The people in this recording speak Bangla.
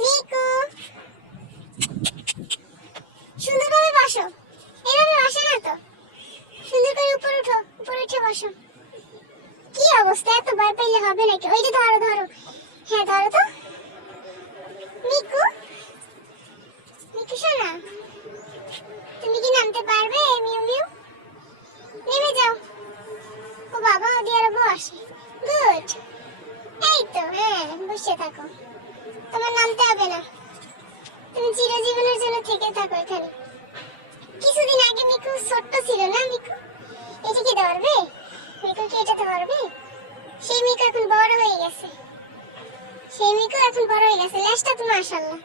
মিকু সুন্দরভাবে বসো, এভাবে বসে না তো, সুন্দর করে উপরে উঠো, উপরে উঠে বসো। কি অবস্থা, এত ভয় পেলে হবে নাকি? ওই যে ধরো ধরো, হ্যাঁ ধরো তো। মিকু মিকু শোনা, তুমি কি নামতে পারবে? মিউ মিউ নেমে যাও। ও বাবা, ওদি আরো বসে। গুড, এই তো, হ্যাঁ বসে থাকো, তোমার নামতে হবে না, তুমি চিরজীবনের জন্য থেকে থাকো এখানে। কিছুদিন আগে মিকু ছোট্ট ছিল না? মিকু এটা কি ধরবে? মিকু কি এটা ধরবে? সেই মিকু এখন বড় হয়ে গেছে, সেই মিকু এখন বড় হয়ে গেছে, লেজটা তো মাশাআল্লাহ।